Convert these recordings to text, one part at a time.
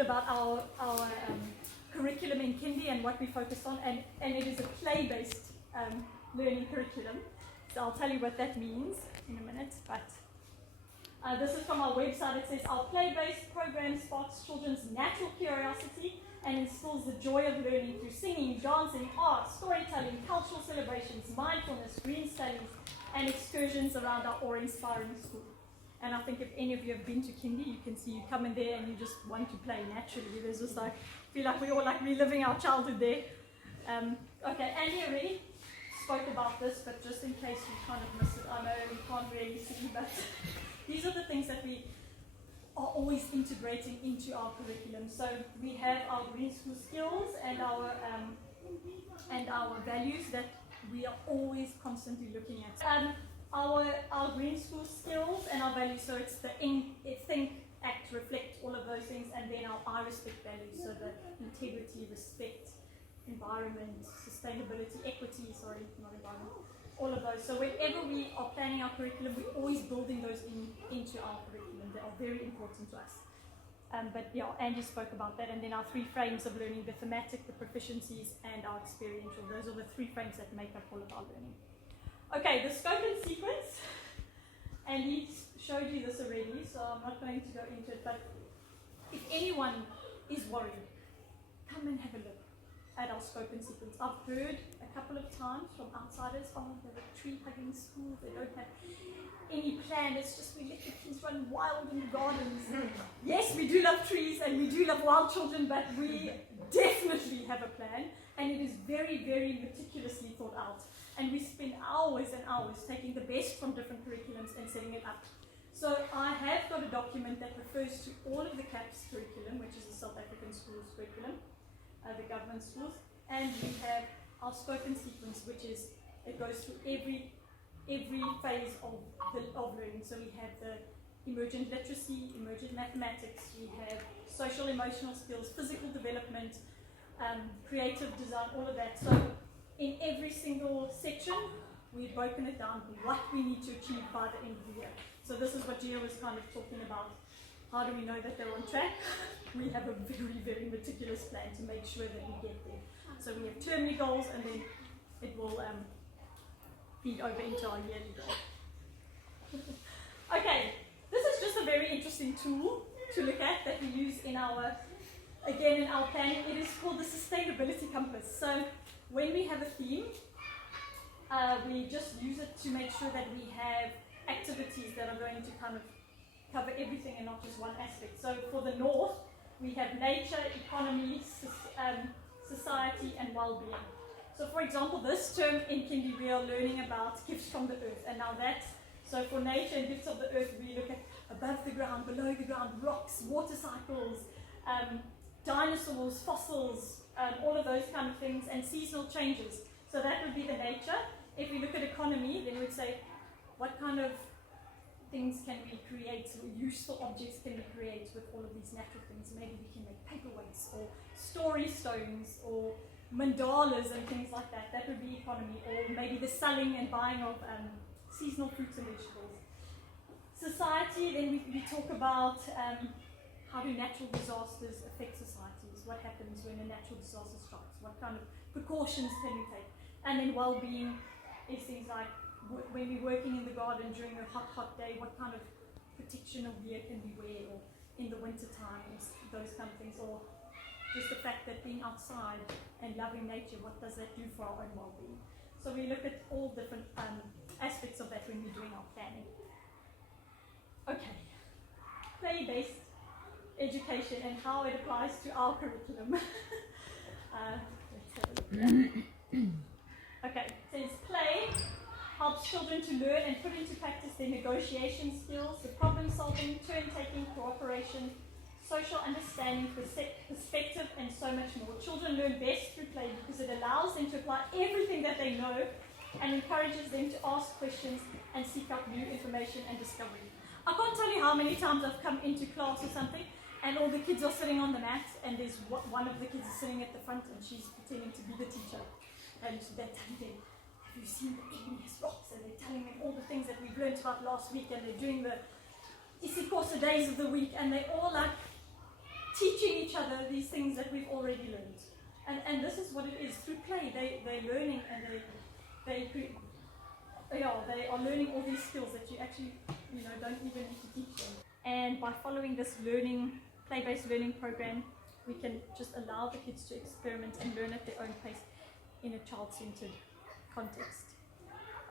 bit about our curriculum in Kindy and what we focus on, and it is a play-based learning curriculum. So I'll tell you what that means in a minute, but this is from our website. It says, our play-based program sparks children's natural curiosity and instills the joy of learning through singing, dancing, art, storytelling, cultural celebrations, mindfulness, green studies, and excursions around our awe-inspiring school. And I think if any of you have been to Kindy, you can see you come in there and you just want to play naturally. There's just like, feel like we're all like reliving our childhood there. Okay, Andy already spoke about this, but just in case you kind of missed it, I know you can't really see, but these are the things that we are always integrating into our curriculum. So we have our green school skills and our values that we are always constantly looking at. Our green school skills and our values, so it's the think, act, reflect, all of those things, and then our I respect values, so the integrity, respect, environment, sustainability, equity, sorry, not environment, all of those. So whenever we are planning our curriculum, we're always building those into our curriculum. They are very important to us. But yeah, Andy spoke about that, and then our 3 frames of learning, the thematic, the proficiencies, and our experiential. Those are the 3 frames that make up all of our learning. Okay, the scope and sequence, and he showed you this already, so I'm not going to go into it, but if anyone is worried, come and have a look at our scope and sequence. I've heard a couple of times from outsiders, oh, they're a tree-hugging school, they don't have any plan, it's just we let the kids run wild in the gardens. Yes, we do love trees and we do love wild children, but we definitely have a plan, and it is very, very meticulously thought out. And we spend hours and hours taking the best from different curriculums and setting it up. So I have got a document that refers to all of the CAPS curriculum, which is the South African schools curriculum, the government schools, and we have our scope and sequence, which is, it goes through every phase of learning. So we have the emergent literacy, emergent mathematics, we have social emotional skills, physical development, creative design, all of that. So in every single section, we've broken it down what we need to achieve by the end of the year. So this is what Gia was kind of talking about. How do we know that they're on track? We have a very, very meticulous plan to make sure that we get there. So we have termly goals, and then it will feed over into our yearly goal. Okay, this is just a very interesting tool to look at that we use in our planning. It is called the sustainability compass. So when we have a theme, we just use it to make sure that we have activities that are going to kind of cover everything and not just one aspect. So for the north, we have nature, economy, society, and well-being. So for example, this term in Kindy, we are learning about gifts from the earth. And now so for nature and gifts of the earth, we look at above the ground, below the ground, rocks, water cycles, dinosaurs, fossils, all of those kind of things, and seasonal changes. So that would be the nature. If we look at economy, then we'd say, what kind of things can we create, useful objects can we create with all of these natural things? Maybe we can make paperweights, or story stones, or mandalas and things like that. That would be economy. Or maybe the selling and buying of seasonal fruits and vegetables. Society, then we talk about how do natural disasters affect societies? What happens when a natural disaster strikes? What kind of precautions can we take? And then well-being is things like when we're working in the garden during a hot day, what kind of protection or gear can we wear? Or in the winter times, those kind of things. Or just the fact that being outside and loving nature, what does that do for our own well-being? So we look at all different aspects of that when we're doing our planning. Okay, play-based education and how it applies to our curriculum. Let's have a look here. Okay, it says play helps children to learn and put into practice their negotiation skills, the problem solving, turn-taking, cooperation, social understanding, perspective, and so much more. Children learn best through play because it allows them to apply everything that they know and encourages them to ask questions and seek out new information and discovery. I can't tell you how many times I've come into class or something and all the kids are sitting on the mat, and there's one of the kids is sitting at the front and she's pretending to be the teacher, and they're telling them, have you seen the igneous rocks? And they're telling them all the things that we've learned about last week, and they're doing the Isikhosa days of the week, and they're all like teaching each each other these things that we've already learned. And this is what it is. Through play, they're learning, and they are learning all these skills that you actually, don't even need to teach them. And by following this play-based learning program, we can just allow the kids to experiment and learn at their own pace in a child-centered context.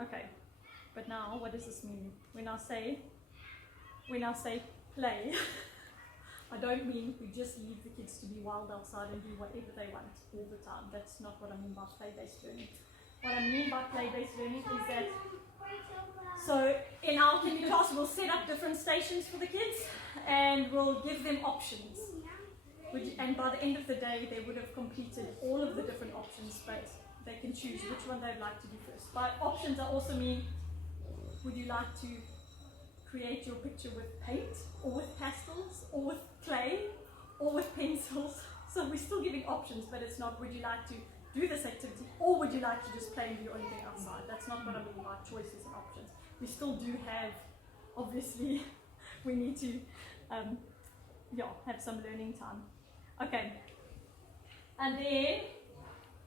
Okay, but now what does this mean? When I say play, I don't mean we just leave the kids to be wild outside and do whatever they want all the time. That's not what I mean by play-based learning. What I mean by play-based learning is that, so in our kindy class we'll set up different stations for the kids and we'll give them options. And by the end of the day they would have completed all of the different options, but they can choose which one they'd like to do first. By options I also mean, would you like to create your picture with paint, or with pastels, or with clay, or with pencils? So we're still giving options, but it's not would you like to do this activity, or would you like to just play and do your own thing outside? That's not what I mean by choices and options. We still do have, obviously, we need to have some learning time. Okay, and then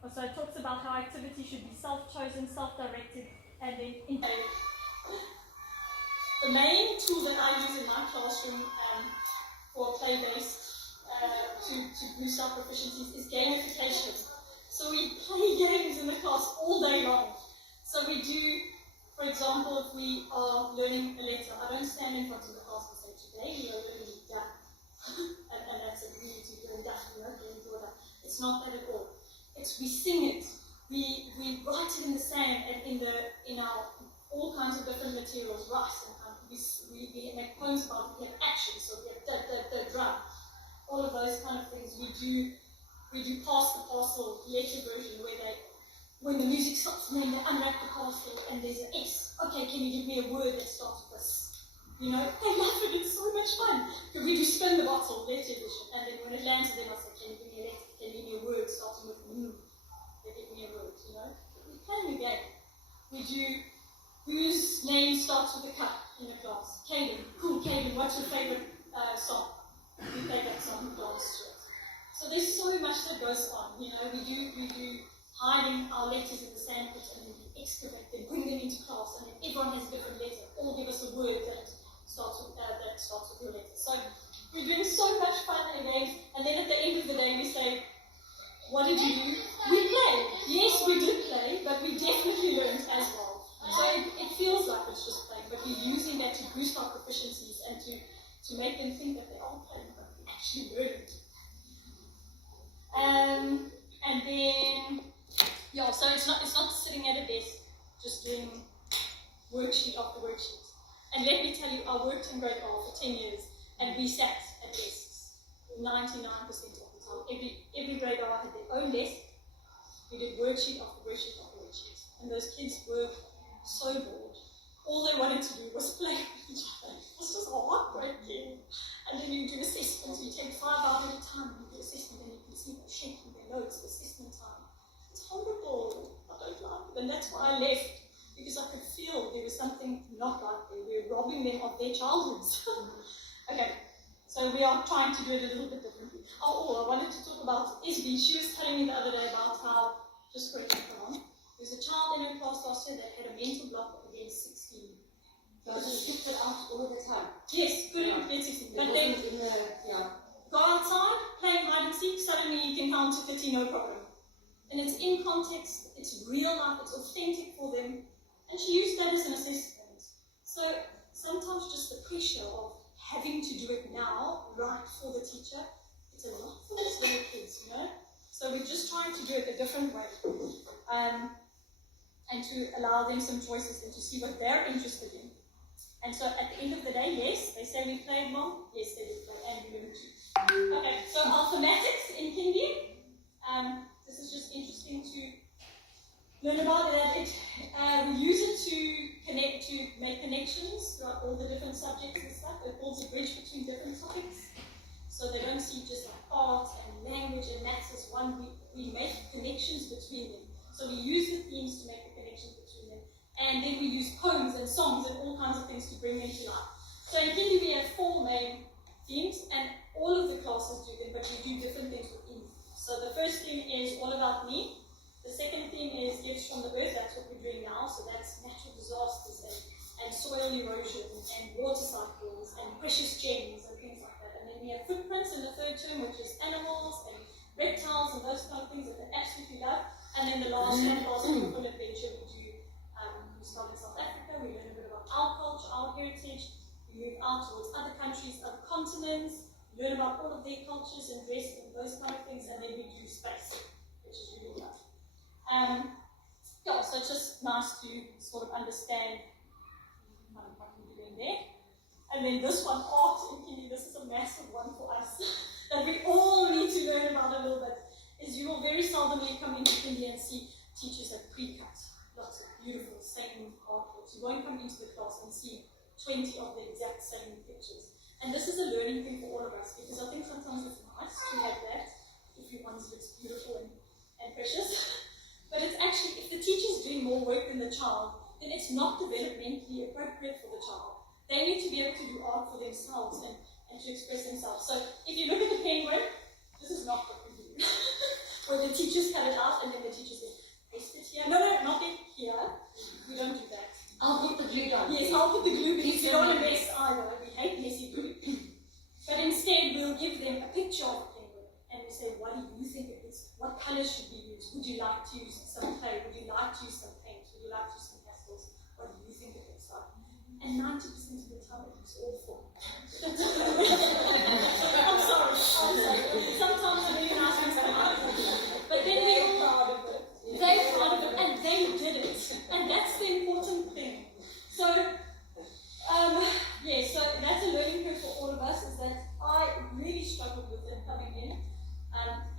also it talks about how activity should be self-chosen, self-directed, and then integrated. The main tool that I use in my classroom for play-based to boost our proficiencies is gamification. So we play games in the class all day long. So we do, for example, if we are learning a letter, I don't stand in front of the class and say, today we are learning duck. and that's it, we need to learn duck, It's not that at all. It's we sing it, we write it in the sand and in our all kinds of different materials, rice and we make poems about it, we have action, so we have the drum, all of those kind of things. We do pass the parcel letter version where when the music stops and then they unwrap the parcel and there's an S. Okay, can you give me a word that starts with this? They love it, it's so much fun. Because we do spin the bottle, letter edition, and then when it lands, then I say, can you give me a letter? Can you give me a word starting with They give me a word, We're playing a game. We do whose name starts with a cup in a class. Kaden, cool, Kaden, what's your favourite song? We play that song and dance to it. So there's so much that goes on, We do hiding our letters in the sandpit and then we excavate them, bring them into class, and then everyone has a different letter. All give us a word that starts with your letter. So we're doing so much fun and games, and then at the end of the day we say, what did you do? We played. Yes, we did play, but we definitely learned as well. So it feels like it's just playing, but we're using that to boost our proficiencies and to make them think that they are playing, but we actually learned. And then, so it's not sitting at a desk just doing worksheet after worksheet. And let me tell you, I worked in grade R for 10 years, and we sat at desks 99% of the time. Every grade R had their own desk. We did worksheet after worksheet after worksheet. And those kids were so bored. All they wanted to do was play with each other. It was just heartbreaking. And then you do assessments. You take 5 hours at a time. You do assessment, and you can see them shaking their notes. Assessment time. It's horrible. I don't like it. And that's why I left. Because I could feel there was something not right there. We were robbing them of their childhoods. Okay, so we are trying to do it a little bit differently. I wanted to talk about Isby. She was telling me the other day about how, just quickly, come on, there's a child in her class last year that had a mental block against 16. So she took it out all the time. Yes, couldn't get 16. But then, go outside, playing hide and seek, suddenly you can count to 30, no problem. And it's in context, it's real life, it's authentic for them. And she used that as an assessment. So sometimes just the pressure of having to do it now, right for the teacher, it's a lot for these little kids, So we're just trying to do it a different way. And to allow them some choices and to see what they're interested in. And so at the end of the day, yes, they say we played, Mom. Yes, they did play, and we learned too. Okay, so mathematics in kindy. This is just interesting to learn about that. We use it to make connections throughout all the different subjects and stuff. It holds a bridge between different topics. So they don't see just like art and language and maths as one. We make connections between them. So we use the themes to make the connections between them. And then we use poems and songs and all kinds of things to bring them to life. So in kindy we have 4 main themes, and all of the classes do them, but we do different things within. So the first theme is all about me. The second theme is gifts from the earth. That's what we're doing now. So that's natural disasters and soil erosion and water cycles and precious gems and things like that. And then we have footprints in the third term, which is animals and reptiles and those kind of things that they absolutely love. And then the last one, last full adventure, we start in South Africa. We learn a bit about our culture, our heritage. We move out towards other countries, other continents, learn about all of their cultures and dress and those kind of things, and then we do space, which is really nice. Yeah, so it's just nice to sort of understand what we're doing there. And then this one, art in Kenya, this is a massive one for us that we all need to learn about a little bit, is you will very seldomly come into Kenya and see teachers that pre-cut lots of beautiful, same artworks. You won't come into the class and see 20 of the exact same pictures. And this is a learning thing for all of us, because I think sometimes it's nice to have that, if one's looks beautiful and precious. But it's actually, if the teacher's doing more work than the child, then it's not developmentally appropriate for the child. They need to be able to do art for themselves and to express themselves. So if you look at the penguin, this is not what we do. Where the teachers cut it out and then the teacher says, paste it here. No, not it here. We don't do that. I'll put the glue down. Yes, I'll put the glue because we don't want to mess either. We hate messy glue. But instead, we'll give them a picture of a penguin and we say, what do you think it is? What colors should we use? Would you like to use some clay? Would you like to use some paint? Would you like to use some pastels? What do you think it looks like? And 90% of the time it looks awful. I'm sorry. Sometimes the really nice ones come out. But then they're proud of it. They're proud of it and they did it. And that's the important thing. So, yeah, so that's a learning curve for all of us, is that I really struggled with it coming in.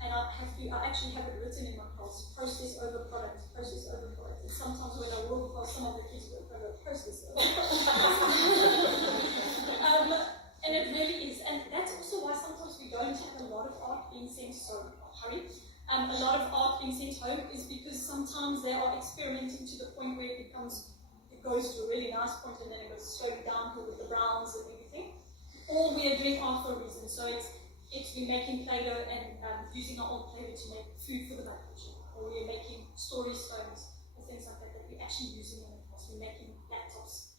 And I actually have it written in my class, process over product. And sometimes when I walk past some of the kids, I go, process over product. And it really is. And that's also why sometimes we don't have a lot of art being sent, a lot of art being sent home is because sometimes they are experimenting to the point where it goes to a really nice point and then it goes slowly downhill with the browns and everything. Or we are doing art for a reason. So it's we're making Play-Doh and using our old Play-Doh to make food for the night vision. Or we're making story stones or things like that we're actually using in the class. We're making laptops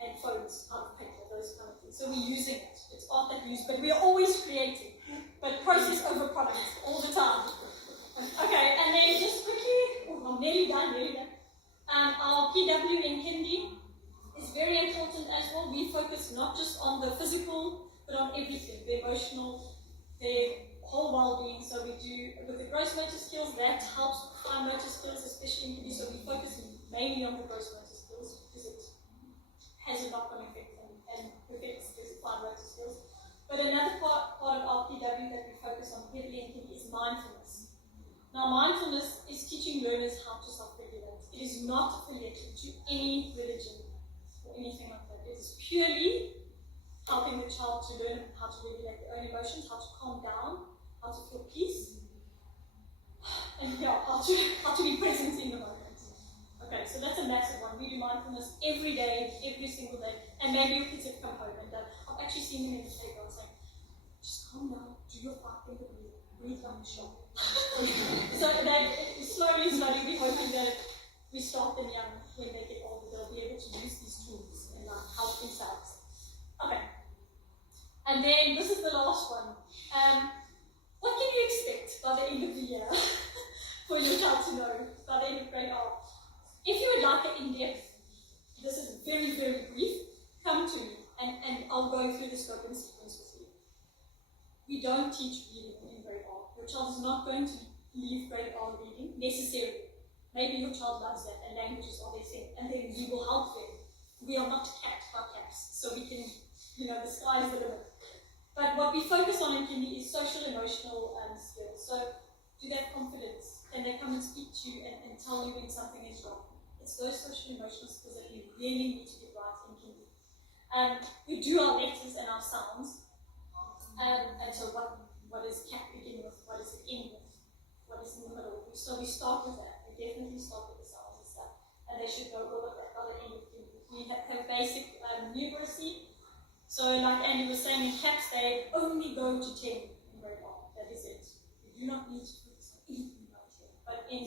and phones out of paper, those kind of things. So we're using it. It's art that we use, but we are always creating. But process over products all the time. Okay, and then just quickly, I'm nearly done. Our PW in Hindi is very important as well. We focus not just on the physical, but on everything, the emotional, their whole well-being. So we do, with the gross motor skills, that helps with fine motor skills, especially in Hindi. So we focus mainly on the gross motor skills because it has a knock-on effect and affects the fine motor skills. But another part of our PW that we focus on heavily in Hindi is mindfulness. Now, mindfulness is teaching learners how to self-regulate. It is not affiliated to any religion or anything like that. It is purely helping the child to learn how to regulate their own emotions, how to calm down, how to feel peace, and how to be present in the moment. Okay, so that's a massive one. We do mindfulness every day, every single day, and maybe your kids have come home and I've actually seen them in the playground saying, just calm down, do your 5-finger breathe like a shark. So that slowly, we're hoping that we start them young. When they get older, they'll be able to use these tools and help themselves. Okay. And then this is the last one. What can you expect by the end of the year for your child to know by the end of grade R? If you would like it in depth, this is very, very brief, come to me and I'll go through the scope and sequence with you. We don't teach reading in grade R. Your child is not going to leave grade R reading necessarily. Maybe your child loves that and languages are their thing, and then we will help them. We are not capped by caps, so we can, the sky is the limit. But what we focus on in Kindi is social emotional skills. So do they have confidence? Can they come and speak to you and tell you when something is wrong? It's those social emotional skills that we really need to get right in Kindi. We do our letters and our sounds. And so what is cap begin with? What is it end with? What is in the middle? So we start with that. We definitely start with the sounds and stuff. And they should know all of that by the end of Kindi. We have basic numeracy. So like Andy was saying, in caps, they only go go to 10 in grade 1. That is it. You do not need to focus on anything about 10. But in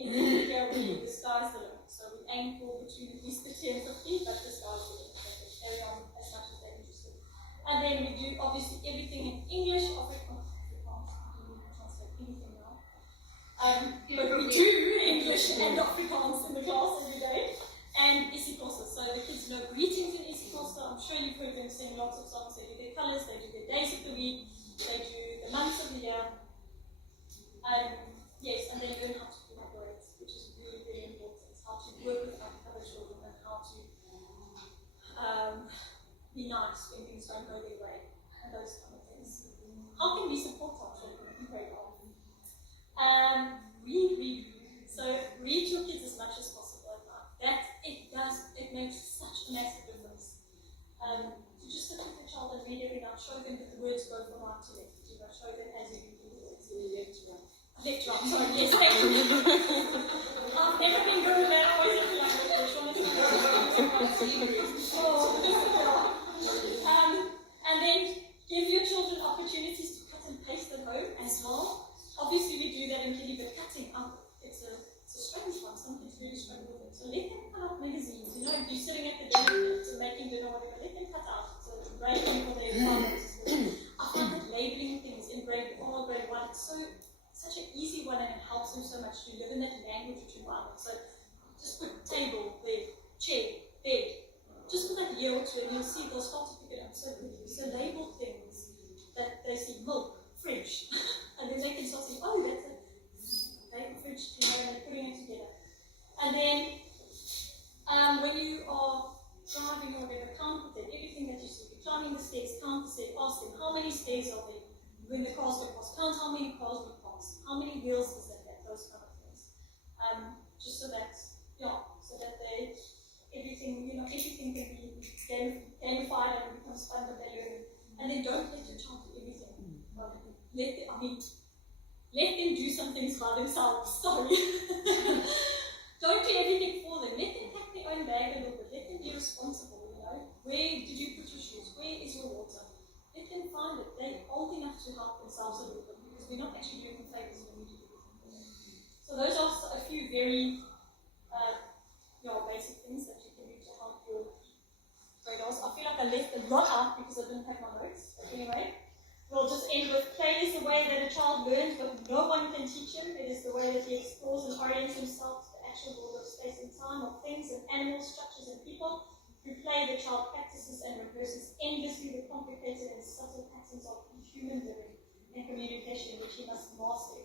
India, the sky's the limit. So we aim for between at least 50 and 50, but the sky's the limit. They can carry on as much as they're interested. And then we do obviously everything in English, Afrikaans, I don't need to translate anything now. But we do English and Afrikaans in the class every day. And isiXhosa, so the kids know greetings in isiXhosa. I'm sure you've heard them sing lots of songs. They do their colours, they do their days of the week, they do the months of the year. Yes, and they learn how to collaborate, which is really, really important. How to work with other children and how to be nice when things don't go their way, and those kind of things. How can we support our children in grade 1? Read. So read your kids as much as possible at night. That it makes such a massive difference. To just look at the child and read every night, show them that the words go from right to left. Show them as you read the words. Left to right. Left to right, sorry, yes, thank you. I've never been good at that, I always have to like and then give your children opportunities to cut and paste at home as well. Obviously we do that in kiddie, but cutting up, it's a strange one. Some kids really struggle with it. So let them cut out magazines. You know, if you're sitting at the dinner to making dinner or whatever, let them cut out. So grading for their problems. I find that labeling things in grade 4 or grade 1, it's such an easy one, and it helps them so much to live in that language environment. So just put table, bed, chair, bed. Just for that year or two, and you'll see they'll start to pick it up so quickly. So label things that they see: milk, fridge, and then they can start saying, oh, that's a fridge, you know, and they're putting it together. And then when you are driving or whatever, count with them everything that you see. You're climbing the stairs, count the stairs, ask them how many stairs are there when the cars go past, count how many cars will pass, how many wheels does that have, those kind of things. Just so that, they, everything can be gamified and becomes fun that they learn. And then don't let your child do everything. Let them do some things by themselves, sorry. Don't do everything for them. Let them pack their own bag a little bit. Let them be responsible, you know. Where did you put your shoes? Where is your water? Let them find it. They're old enough to help themselves a little bit, because we're not actually doing favors when we do everything. So those are a few very basic things that you can do to help your graders. I feel like I left a lot out because I didn't have my notes. But anyway, we'll just end with play is the way that a child learns, but no one can teach him. It is the way that he explores and orients himself to the actual world of space and time, of things and animals, structures and people. Through play, the child practices and rehearses endlessly the complicated and subtle patterns of human living and communication, which he must master